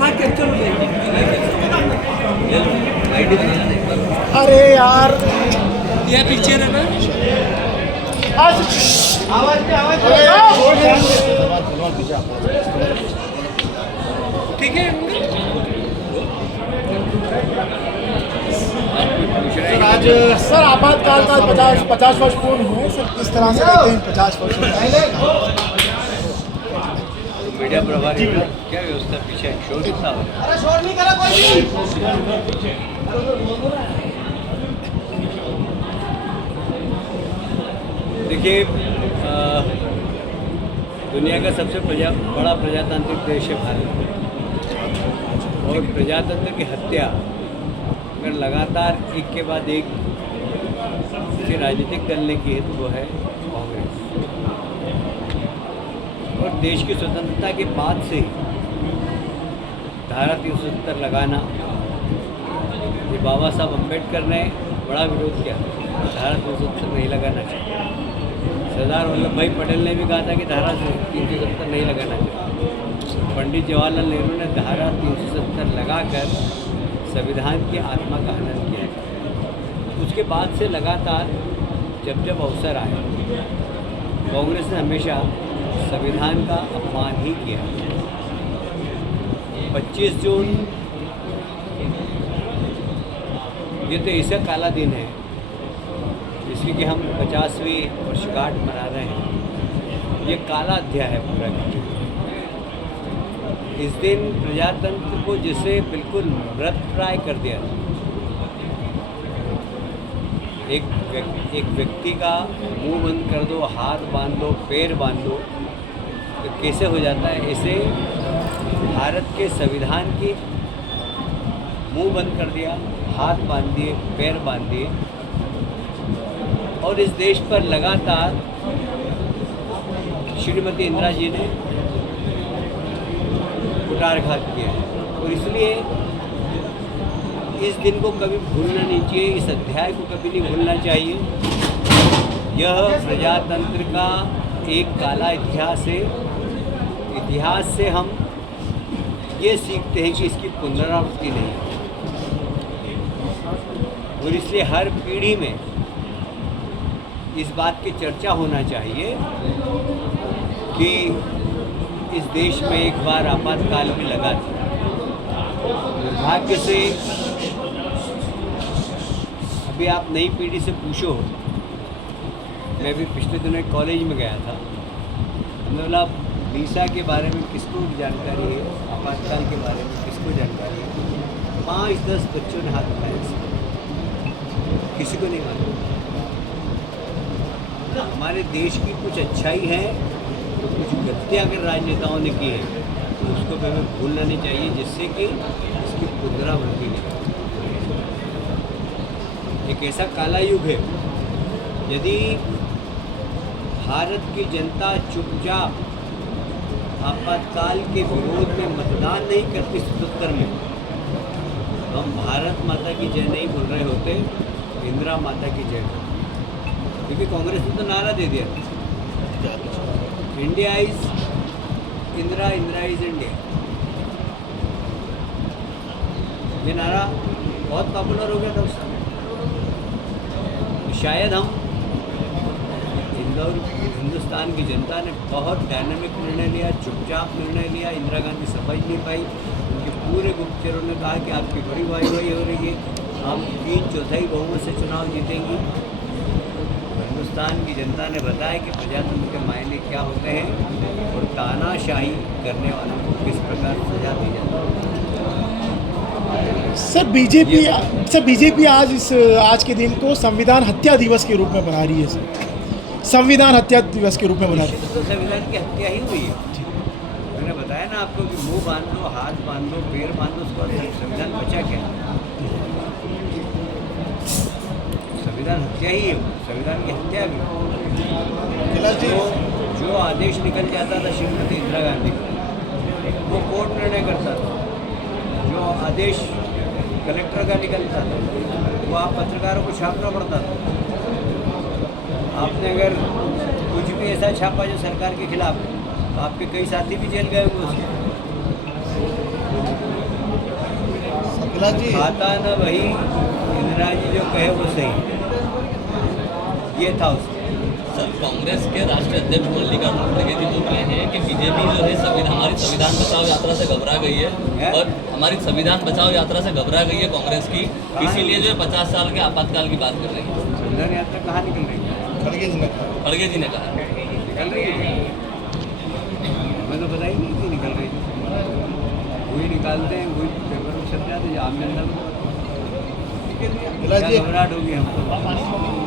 हाँ कैप्चर हो जाएगी। अरे यार ये पिक्चर है ना। ठीक है सर आज सर आपातकाल का 50 वर्ष पूर्ण हुए सर, किस तरह से लेते हैं 50 वर्ष? मीडिया प्रभारी क्या व्यवस्था पीछे शोर कितना हो रहा है? देखिए, दुनिया का सबसे बड़ा प्रजातांत्रिक देश है भारत, और प्रजातंत्र की हत्या अगर लगातार एक के बाद एक किसी राजनीतिक दल ने की है तो वो है कांग्रेस। और देश की स्वतंत्रता के बाद से धारा 370 लगाना, ये बाबा साहब अम्बेडकर ने बड़ा विरोध किया, धारा 370 नहीं लगाना चाहिए। सरदार वल्लभ भाई पटेल ने भी कहा था कि धारा 370 नहीं लगाना चाहिए। पंडित जवाहरलाल नेहरू ने धारा 370 लगाकर संविधान की आत्मा का हनन किया। उसके बाद से लगातार जब जब अवसर आए, कांग्रेस ने हमेशा संविधान का अपमान ही किया। 25 जून ये तो ऐसा काला दिन है जिसकी कि हम 50वीं वर्षगांठ मना रहे हैं। ये काला अध्याय है पूरा। इस दिन प्रजातंत्र को जिसे बिल्कुल मृतप्राय कर दिया, एक व्यक्ति का मुंह बंद कर दो, हाथ बांध दो, पैर बांध दो, तो कैसे हो जाता है? ऐसे भारत के संविधान की मुंह बंद कर दिया, हाथ बांध दिए, पैर बांध दिए, और इस देश पर लगातार श्रीमती इंदिरा जी ने कुठारघात किया। और इसलिए इस दिन को कभी भूलना नहीं चाहिए, इस अध्याय को कभी नहीं भूलना चाहिए। यह प्रजातंत्र का एक काला इतिहास है। इतिहास से हम ये सीखते हैं कि इसकी पुनरावृत्ति नहीं, और इसलिए हर पीढ़ी में इस बात की चर्चा होना चाहिए कि इस देश में एक बार आपातकाल भी लगा था। दुर्भाग्य से अभी आप नई पीढ़ी से पूछो, मैं भी पिछले दिनों एक कॉलेज में गया था, मतलब वीसा के बारे में किसको जानकारी है, आपातकाल के बारे में किसको जानकारी है? 5-10 बच्चों ने हाथ उठाया, किसी को नहीं मालूम। हमारे देश की कुछ अच्छाई है तो कुछ गलतियाँ अगर राजनेताओं ने की है तो उसको कभी भूलना नहीं चाहिए, जिससे कि इसकी पुनरावृत्ति नहीं। एक ऐसा काला युग है, यदि भारत की जनता चुपचाप आपातकाल के विरोध में मतदान नहीं करती 77 में, तो हम भारत माता की जय नहीं बोल रहे होते, इंदिरा माता की जय। क्योंकि कांग्रेस ने तो नारा दे दिया, India is Indira, Indira is India. ये नारा बहुत पॉपुलर हो गया था उस समय। शायद हम हिंदुस्तान की जनता ने बहुत डायनामिक निर्णय लिया, चुपचाप निर्णय लिया। इंदिरा गांधी समझ नहीं पाई, उनके पूरे गुप्तचरों ने कहा कि आपकी बड़ी वाहवाही हो रही है, हम 3/4 बहुमत से चुनाव जीतेंगे। हिंदुस्तान की जनता ने बताया कि प्रजातंत्र के मायने क्या होते हैं और तानाशाही करने वालों को किस प्रकार सजा दी जाती है। सर बीजेपी आज के दिन को संविधान हत्या दिवस के रूप में मना रही है सर, संविधान हत्या दिवस के रूप में मना रही है। तो संविधान की हत्या ही हुई है। मैंने बताया ना आपको कि मुंह बांध दो, हाथ बांध दो, पैर बांध दो, उसके बाद संविधान बचा क्या? संविधान हत्या ही है, संविधान की हत्या भी। जो आदेश निकल जाता था श्रीमती इंदिरा गांधी का, वो कोर्ट निर्णय करता था। जो आदेश कलेक्टर का निकलता था वो आप पत्रकारों को छापना पड़ता था। आपने अगर कुछ भी ऐसा छापा जो सरकार के खिलाफ है आपके कई साथी भी जेल गए हुए उसके। सकला जी खाता न वही, इंदिरा जी जो कहे वो सही, ये था उसका। सर, कांग्रेस के राष्ट्रीय अध्यक्ष मल्लिकार्जुन खड़गे जी बोल रहे हैं कि बीजेपी जो है हमारी संविधान बचाओ यात्रा से घबरा गई है और हमारी संविधान बचाओ यात्रा से घबरा गई है कांग्रेस की, इसीलिए जो है 50 साल के आपातकाल की बात कर रही है। संविधान यात्रा कहाँ निकल रही है? खड़गे जी ने कहा। खड़गे जी ने कहा। निकल रही है, मैं तो बताई नहीं थी निकल रही थी। वही निकालते हैं, वही पेपर में छप जाते हैं, आम जनता को मिला क्या जी घबराहट होगी हमको।